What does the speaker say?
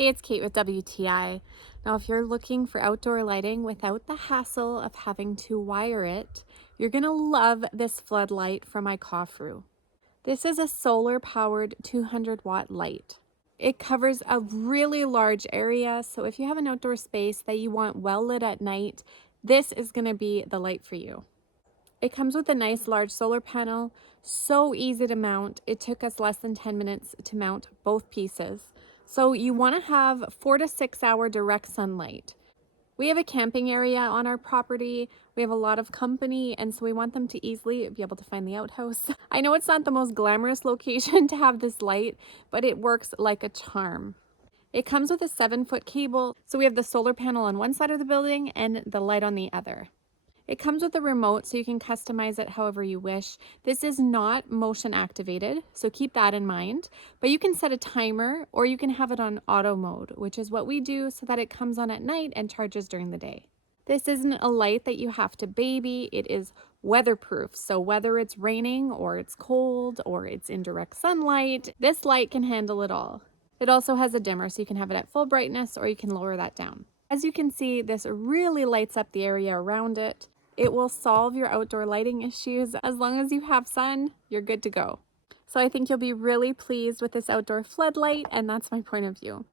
Hey, it's Kate with WTI. Now, if you're looking for outdoor lighting without the hassle of having to wire it, you're going to love this floodlight from ICOFRU. This is a solar-powered 200-watt light. It covers a really large area, so if you have an outdoor space that you want well lit at night, this is going to be the light for you. It comes with a nice large solar panel, so easy to mount. It took us less than 10 minutes to mount both pieces. So you want to have 4 to 6 hour direct sunlight. We have a camping area on our property. We have a lot of company, and so we want them to easily be able to find the outhouse. I know it's not the most glamorous location to have this light, but it works like a charm. It comes with a 7-foot cable, so we have the solar panel on one side of the building and the light on the other. It comes with a remote so you can customize it however you wish. This is not motion activated, so keep that in mind. But you can set a timer or you can have it on auto mode, which is what we do so that it comes on at night and charges during the day. This isn't a light that you have to baby. It is weatherproof. So whether it's raining or it's cold or it's in direct sunlight, this light can handle it all. It also has a dimmer so you can have it at full brightness or you can lower that down. As you can see, this really lights up the area around it. It will solve your outdoor lighting issues. As long as you have sun, you're good to go. So I think you'll be really pleased with this outdoor floodlight, and that's my point of view.